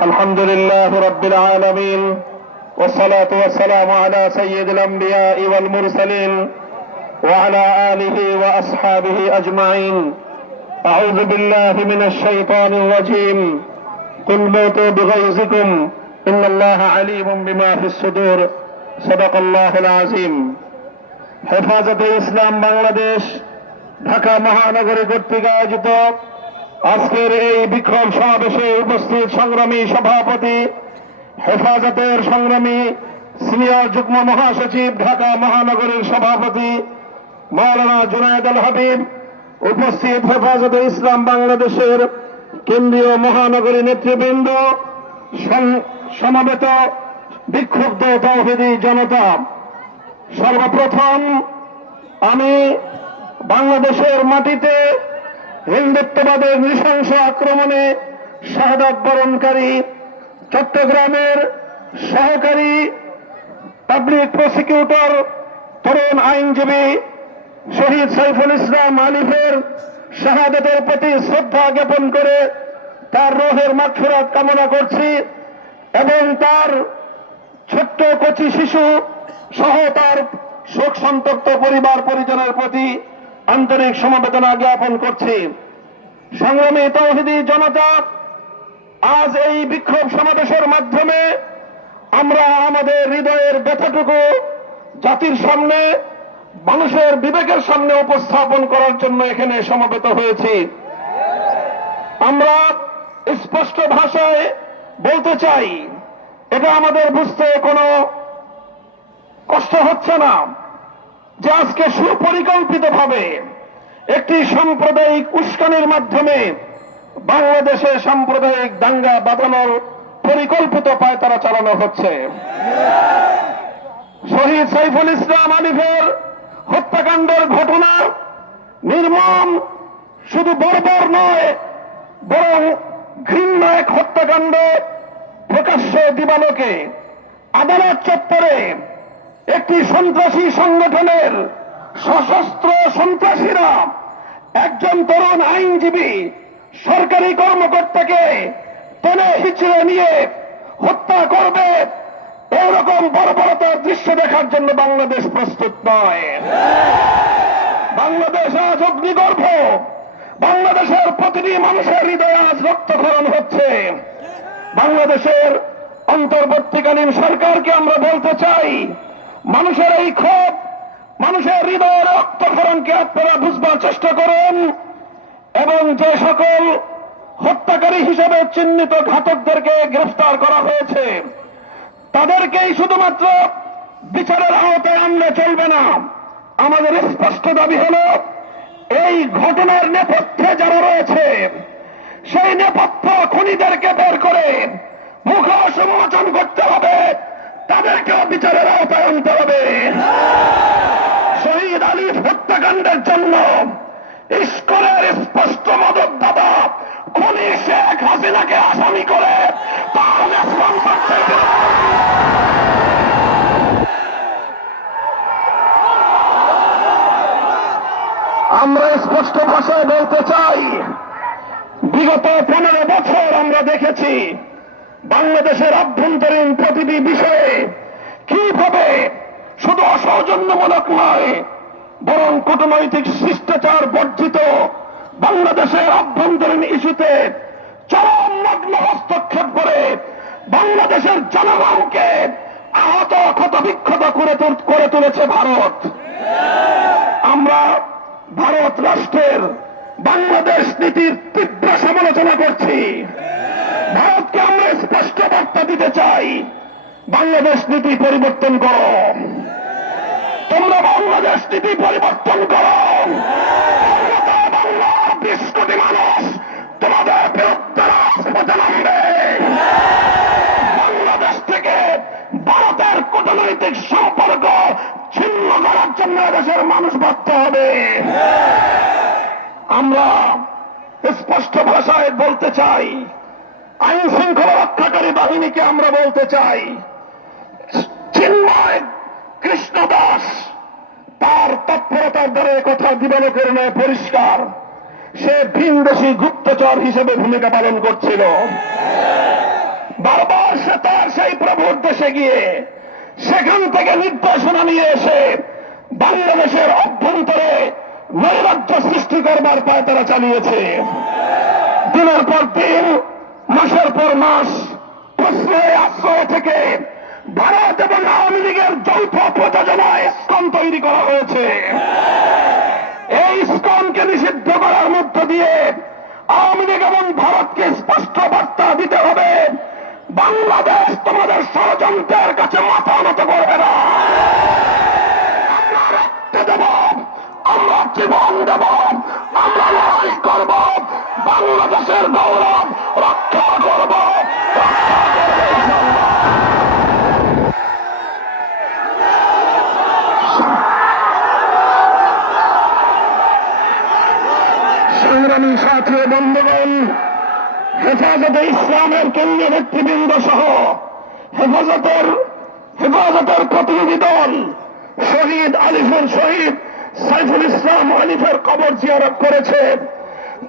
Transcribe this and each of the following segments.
الحمد لله رب العالمين والصلاة والسلام على سيد الأنبياء والمرسلين وعلى آله وأصحابه أجمعين أعوذ بالله من الشيطان الرجيم قل موتوا بغيظكم إن الله عليم بما في الصدور صدق الله العظيم হেফাজতে ইসলাম বাংলাদেশ ঢাকা মহানগরী কর্তৃক আয়োজিত আজকের এই বিক্ষোভ সমাবেশে উপস্থিত সংগ্রামী সভাপতি, হেফাজতের সংগ্রামী, সিনিয়র যুগ্ম মহাসচিব, ঢাকা মহানগরীর সভাপতি, মাওলানা জুনায়দ আল হাবিব, উপস্থিত হেফাজতে ইসলাম বাংলাদেশের কেন্দ্রীয় মহানগরী নেতৃবৃন্দ সম- সমবেত বিক্ষুব্ধ তৌহিদি জনতা। সর্বপ্রথম আমি বাংলাদেশের মাটিতে হিন্দুত্ববাদের নৃশংস আক্রমণে শাহাদাত বরণকারী চট্টগ্রামের সহকারী পাবলিক প্রসিকিউটর, তরুণ আইনজীবী শহীদ সাইফুল ইসলাম আলিফের শাহাদতের প্রতি শ্রদ্ধা জ্ঞাপন করে তার রোহের মাগফিরাত কামনা করছি এবং তার ছোট্ট কচি শিশু সহ তার শোক সন্তপ্ত পরিবার পরিজনের প্রতি আন্তরিক সমবেদনা জ্ঞাপন করছি। সংগ্রামী তৌহিদি জনতা, আজ এই বিক্ষোভ সমাবেশের মাধ্যমে আমরা আমাদের হৃদয়ের ব্যথাটুকু জাতির সামনে, মানুষের বিবেকের সামনে উপস্থাপন করার জন্য এখানে সমবেত হয়েছি। আমরা স্পষ্ট ভাষায় বলতে চাই, এটা আমাদের বুঝতে কোনো কষ্ট হচ্ছে না। যে আজকে সুপরিকল্পিত ভাবে একটি সাম্প্রদায়িক উস্কানির মাধ্যমে বাংলাদেশে সাম্প্রদায়িক দাঙ্গা বাঁধানোর পরিকল্পিত পায়তারা চালানো হচ্ছে। শহীদ সাইফুল ইসলাম আলিফের হত্যাকাণ্ডের ঘটনা নির্মম, শুধু বর্বর নয়, বরং ঘৃণ্য এক হত্যাকাণ্ড প্রকাশ্য দিবালোকে আদালত চত্বরে একটি সন্ত্রাসী সংগঠনের সশস্ত্র সন্ত্রাসীরা একজন তরুণ আইনজীবী, সরকারি কর্মকর্তাকে টেনে হিচড়ে নিয়ে হত্যা করবে। এরকম বর্বরতার দৃশ্য দেখার জন্য বাংলাদেশ প্রস্তুত নয়। বাংলাদেশ আজ অগ্নিগর্ভ। বাংলাদেশের প্রতিটি মানুষের হৃদয়ে আজ রক্তক্ষরণ হচ্ছে। বাংলাদেশের অন্তর্বর্তীকালীন সরকারকে আমরা বলতে চাই মানুষের এই ক্ষোভ, মানুষের হৃদয়ের রক্তক্ষরণকে আপনারা বুঝবার চেষ্টা করুন এবং যে সকল হত্যাকারী হিসেবে চিহ্নিত ঘাতকদেরকে গ্রেফতার করা হয়েছে, তাদেরকেই শুধুমাত্র বিচারের আওতায় আনলে চলবে না। আমাদের স্পষ্ট দাবি হল, এই ঘটনার নেপথ্যে যারা রয়েছে, সেই নেপথ্য খুনিদেরকে বের করে মুখ সম্মোচন করতে হবে। তাদেরকেও বিচারের আওতায় আনতে হবে। শহীদ আলিফ হত্যাকাণ্ডের জন্য ইস্কনের স্পষ্ট মদত দাদা খুনি শেখ হাসিনাকে আসামি করে তার আমরা স্পষ্ট ভাষায় বলতে চাই, বিগত পনেরো বছর আমরা দেখেছি বাংলাদেশের আভ্যন্তরীণ প্রতিটি বিষয়ে কীভাবে শুধু অসৌজন্যমূলক নয়, বরং কূটনৈতিক শিষ্টাচার বর্জিত বাংলাদেশের আভ্যন্তরীণ ইস্যুতে চরম নগ্ন হস্তক্ষেপ করে বাংলাদেশের জনগণকে আহত ক্ষত বিক্ষত করে করে তুলেছে ভারত। আমরা ভারত রাষ্ট্রের বাংলাদেশ নীতির তীব্র সমালোচনা করছি। ভারতকে আমরা স্পষ্ট বার্তা দিতে চাই। বাংলাদেশ নীতি পরিবর্তন করো। তোমরা বাংলাদেশ নীতি পরিবর্তন করো। মানুষ তোমাদের বিরুদ্ধে বাংলাদেশ থেকে ভারতের কূটনৈতিক সম্পর্ক ছিন্ন করার জন্য দেশের মানুষ বাধ্য হবে। আমরা স্পষ্ট ভাষায় বলতে চাই আইন শৃঙ্খলা রক্ষাকারী বাহিনীকে আমরা বলতে চাই। চিন্ময় কৃষ্ণ দাস তার তৎপরতার দ্বারা কথা দিবালোকের নয় পরিষ্কার। সে ভিনদেশী গুপ্তচর হিসেবে ভূমিকা পালন করছিল। বারবার সে তার সেই প্রভুর দেশে গিয়ে সেখান থেকে নির্দেশনা নিয়ে এসে বাংলাদেশের অভ্যন্তরে নৈরাজ্য সৃষ্টি করবার পায় তারা চালিয়েছে। দিনের পর দিন মাসের পর মাস প্রশ্রয় আশ্রয় থেকে ভারত এবং আওয়ামী লীগের যৌথ প্রযোজনায় স্কন তৈরি করা হয়েছে। এই স্কনকে নিষিদ্ধ করার মধ্য দিয়ে আওয়ামী লীগ এবং ভারতকে স্পষ্ট বার্তা দিতে হবে, বাংলাদেশ তোমাদের ষড়যন্ত্রের কাছে মাথা নত করবে না। আমরা রক্ত দেব, আমরা জীবন দেব, আমরা লড়াই করব। বাংলাদেশের গৌরব রক্ষা করব। সংগ্রামী সাথী বন্ধুগণ, হেফাজতে ইসলামের কেন্দ্রীয় নেতৃবৃন্দ সহ হেফাজতের হেফাজতের প্রতিনিধি দল শহীদ আলিফুর শহীদ সাইফুল ইসলাম আলিফের কবর জিয়ারত করেছে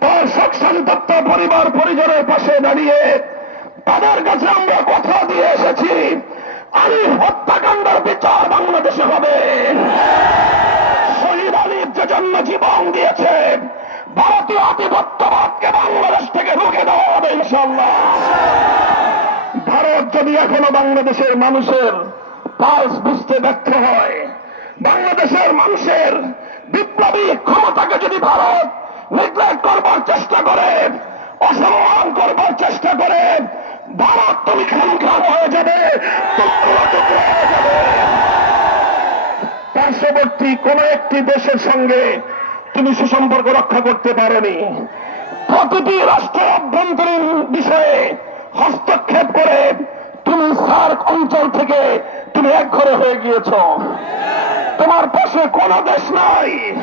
তার শোক সন্তপ্ত পরিবার পরিজনের পাশে দাঁড়িয়ে তাদের কাছে আমরা কথা দিয়ে এসেছি। আলিফ হত্যাকাণ্ডের বিচার বাংলাদেশে হবে। শহীদ আলীর যে জন্য জীবন দিয়েছে, ভারতীয় আধিপত্যবাদকে বাংলাদেশ থেকে রুখে দেওয়া হবে ইনশাল্লাহ ভারত যদি এখনও বাংলাদেশের মানুষের পালস বুঝতে ব্যর্থ হয়, বাংলাদেশের মানুষের বিপ্লবী ক্ষমতাকে যদি ভারত নিগ্লেক্ট করবার চেষ্টা করে অসম্মান করবার চেষ্টা করে ভারত তুমি খান হয়ে যাবে? হয়ে যাবে। পার্শ্ববর্তী কোন একটি দেশের সঙ্গে তুমি সুসম্পর্ক রক্ষা করতে পারোনি। প্রতিটি রাষ্ট্রের অভ্যন্তরীণ বিষয়ে হস্তক্ষেপ করে তুমি সার্ক অঞ্চল থেকে তুমি এক ঘরে হয়ে গিয়েছ। তোমার পাশে কোন দেশ নাই।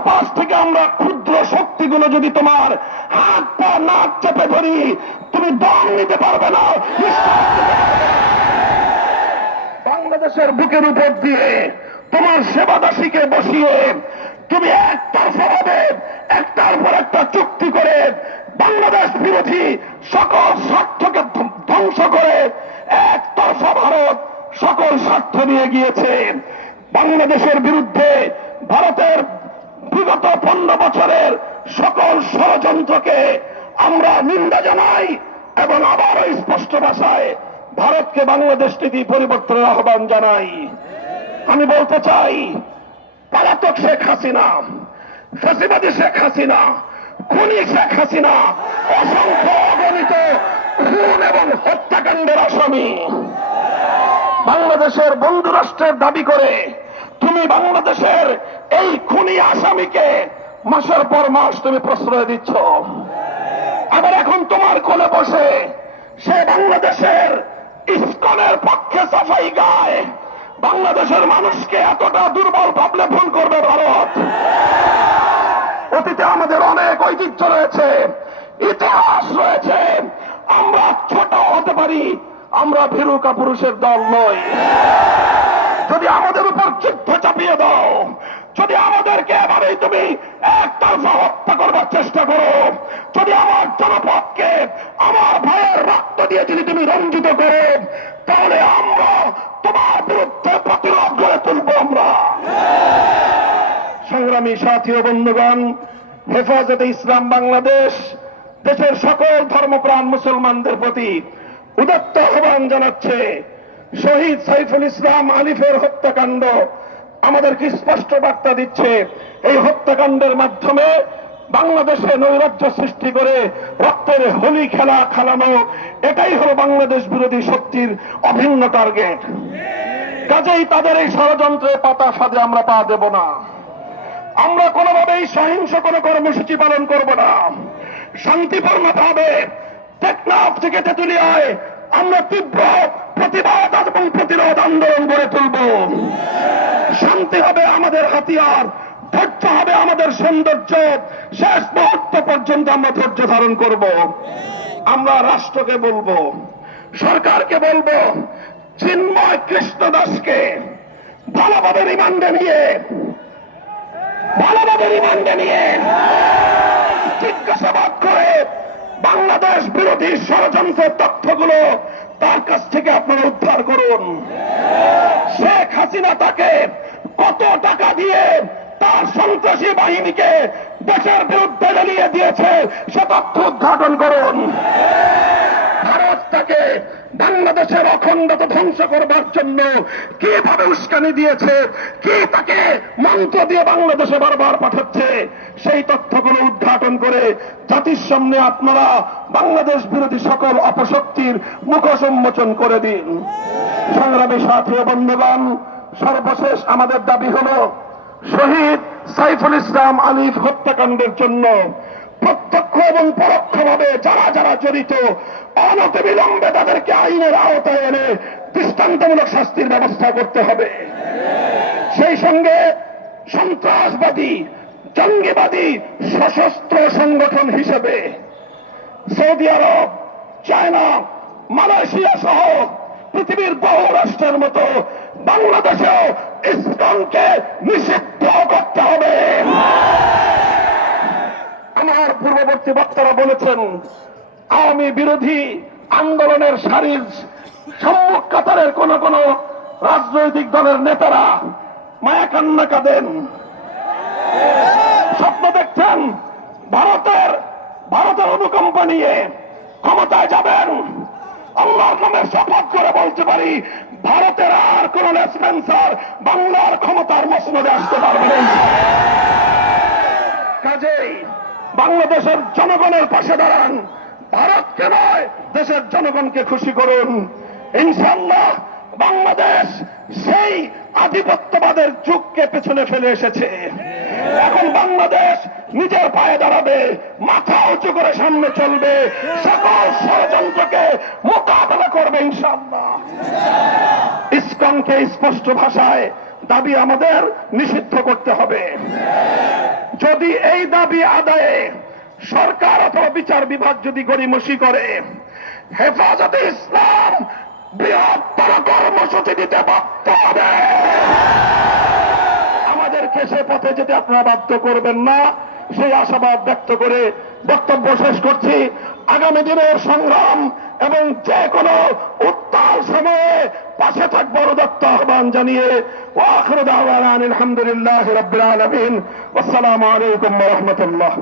চারপাশ থেকে আমরা ক্ষুদ্র শক্তিগুলো যদি তোমার হাত পা, নাক চেপে ধরি, তুমি দম না নিতে পারবে না। বাংলাদেশের বুকের উপর দিয়ে তোমার সেবাদাসীকে বসিয়ে তুমি একতরফা ভাবে একটার পর একটা চুক্তি করে বাংলাদেশ বিরোধী সকল স্বার্থকে ধ্বংস করে একতরফা ভারত সকল স্বার্থ নিয়ে গিয়েছে বাংলাদেশের বিরুদ্ধে ভারতের বিগত পনেরো বছরের সকল ষড়যন্ত্রকে আমরা নিন্দা জানাই এবং আবারও স্পষ্ট ভাষায় ভারতকে বাংলাদেশ নীতি পরিবর্তনের আহ্বান জানাই। আমি বলতে চাই, পলাতক শেখ হাসিনা ফেসিবাদী শেখ হাসিনা, খুনি শেখ হাসিনা, অসংখ্য অগণিত খুন এবং হত্যাকাণ্ডের আসামি। বাংলাদেশের বন্ধু রাষ্ট্রের দাবি করে তুমি বাংলাদেশের এই খুনি আসামিকে মাসের পর মাস তুমি প্রশ্রয় দিচ্ছ। আবার এখন তোমার কোলে বসে সে বাংলাদেশের ইস্কনের পক্ষে সাফাই গায়। বাংলাদেশের মানুষকে এতটা দুর্বল ভাবলে ভুল করবে ভারত। অতীতে আমাদের অনেক ঐতিহ্য রয়েছে, ইতিহাস রয়েছে। আমরা ছোট হতে পারি, আমরা ভীরুকা পুরুষের দল নই। যদি আমাদের উপর যুদ্ধ চাপিয়ে দাও, যদি আমাদেরকে এভাবেই তুমি একতরফা হত্যা করবার চেষ্টা করো, যদি আমার জনপদকে আমার ভাইয়ের রক্ত দিয়ে যদি তুমি রঞ্জিত করো, তাহলে আমরা তোমার বিরুদ্ধে প্রতিরোধ গড়ে তুলবো আমরা। সংগ্রামী সাথী ও বন্ধুগণ, হেফাজতে ইসলাম বাংলাদেশ, দেশের সকল ধর্মপ্রাণ মুসলমানদের প্রতি উদত্ত আহ্বান জানাচ্ছে শহীদ সাইফুল ইসলাম আলিফের হত্যাকাণ্ড আমাদেরকে স্পষ্ট বার্তা দিচ্ছে। এই হত্যাকাণ্ডের মাধ্যমে বাংলাদেশে নৈরাজ্য সৃষ্টি করে রক্তের হোলি খেলা খেলানো, এটাই হলো বাংলাদেশ বিরোধী শক্তির অভিন্ন টার্গেট। কাজেই তাদের এই ষড়যন্ত্রে পাতা ফাঁদে আমরা পা দেব না। আমরা কোনোভাবেই সহিংস কোনো কর্মসূচি পালন করব না। শান্তিপূর্ণ ভাবে টেকনাফ থেকে তেতুলিয়ায় আমরা তীব্র প্রতিবাদ এবং প্রতিরোধ আন্দোলন গড়ে তুলব। শান্তি হবে আমাদের হাতিয়ার, ধৈর্য হবে আমাদের সৌন্দর্য। শেষ মুহূর্ত পর্যন্ত আমরা ধৈর্য ধারণ করব। আমরা রাষ্ট্রকে বলব, সরকারকে বলব, চিন্ময় কৃষ্ণ দাসকে ভালোভাবে রিমান্ডে নিয়ে, ভালোভাবে রিমান্ডে নিয়ে জিজ্ঞাসাবাদ করে বাংলাদেশ বিরোধী ষড়যন্ত্রের তথ্যগুলো তার কাছ থেকে আপনারা উদ্ধার করুন। শেখ হাসিনা তাকে কত টাকা দিয়ে তার সন্ত্রাসী বাহিনীকে দেশের বিরুদ্ধে জ্বালিয়ে দিয়েছে, সে তথ্য উদ্ঘাটন করুন। ভারত তাকে বাংলাদেশের অখণ্ডতা ধ্বংস করবার জন্য কীভাবে উস্কানি দিয়েছে? কি তাকে মন্ত্র দিয়ে বাংলাদেশে বারবার পাঠাচ্ছে? সেই তথ্যগুলো উদ্ঘাটন করে জাতির সামনে আপনারা বাংলাদেশ বিরোধী সকল অপশক্তির মুখ সম্মোচন করে দিন। সংগ্রামী সাথী বন্ধুগণ, সর্বশেষ আমাদের দাবি হলো, শহীদ সাইফুল ইসলাম আলিফ হত্যাকাণ্ডের জন্য প্রত্যক্ষ এবং পরোক্ষভাবে যারা যারা জড়িত অনতি বিলম্বে তাদেরকে আইনের আওতায় এনে দৃষ্টান্তমূলক শাস্তির ব্যবস্থা করতে হবে। সেই সঙ্গে সন্ত্রাসবাদী, জঙ্গিবাদী, সশস্ত্র সংগঠন হিসেবে সৌদি আরব, চায়না, মালয়েশিয়া সহ পৃথিবীর বহু রাষ্ট্রের মতো বাংলাদেশেও ইসলামকে নিষিদ্ধ করতে হবে। আমার পূর্ববর্তী বক্তারা বলেছেন, আওয়ামী বিরোধী আন্দোলনের সারির সম্মুখ কাতারের কোন কোন রাজনৈতিক দলের নেতারা মায়া কান্না কাঁদেন স্বপ্ন দেখছেন, ভারতের ভারতের অনুকম্পা নিয়ে ক্ষমতায় যাবেন। আল্লাহর নামে শপথ করে বলতে পারি, ভারতের আর কোন লেসপেন্সার বাংলার ক্ষমতার মসনদে আসতে পারবে না। কাজেই বাংলাদেশের জনগণের পাশে দাঁড়ান। ভারতকে নয়, দেশের জনগণকে খুশি করুন। ইনশাল্লাহ বাংলাদেশ সেই আধিপত্যবাদের যুগকে পেছনে ফেলে এসেছে। এখন বাংলাদেশ নিজের পায়ে দাঁড়াবে, মাথা উঁচু করে সামনে চলবে, সকল ষড়যন্ত্রকে মোকাবেলা করবে ইনশাল্লাহ ইসকনকে স্পষ্ট ভাষায় দাবি আমাদের নিষিদ্ধ করতে হবে। যদি এই দাবি আদায়ে সরকার অথবা বিচার বিভাগ যদি গড়িমসি করে, হেফাজতে ইসলাম বৃহত্তর কর্মসূচি দিতে বাধ্য হবে। আমাদেরকে সে পথে যদি আপনারা বাধ্য করবেন না। সেই আশাবাদ ব্যক্ত করে বক্তব্য শেষ করছি। আগামী দিনের সংগ্রাম এবং যে কোনো উত্তাল সময়ে পাশে থাকব দত্ত আহ্বান জানিয়ে আলহামদুলিল্লাহ রবিন আসসালামু আলাইকুম রহমতুল্লাহ।